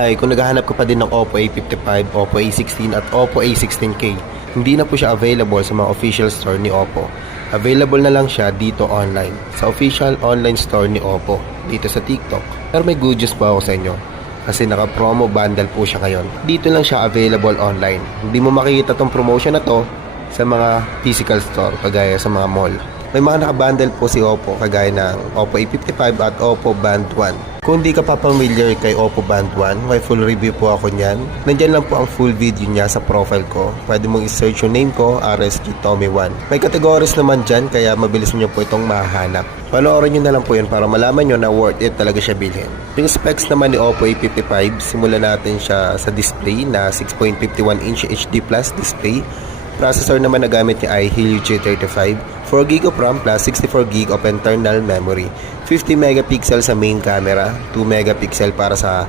Hi, kung naghahanap ka pa din ng Oppo A55, Oppo A16 at Oppo A16K, hindi na po siya available sa mga official store ni Oppo. Available na lang siya dito online, sa official online store ni Oppo, dito sa TikTok. Pero may good news po ako sa inyo, kasi naka-promo bundle po siya ngayon. Dito lang siya available online. Hindi mo makikita tong promotion na to sa mga physical store, kagaya sa mga mall. May mga nakabundle po si Oppo kagaya ng Oppo A55 at Oppo Band 1. Kung di ka pa familiar kay Oppo Band 1, may full review po ako niyan. Nandyan lang po ang full video niya sa profile ko. Pwede mong i-search yung name ko, RSG Tommy 1. May categories naman dyan, kaya mabilis nyo po itong mahahanap. Panoorin nyo na lang po yun para malaman nyo na worth it talaga siya bilhin. Yung specs naman ni Oppo A55, simulan natin siya sa display na 6.51 inch HD Plus display. Processor naman na gamit niya ay Helio G35, 4GB of RAM plus 64GB of internal memory, 50 megapixel sa main camera, 2 megapixel para sa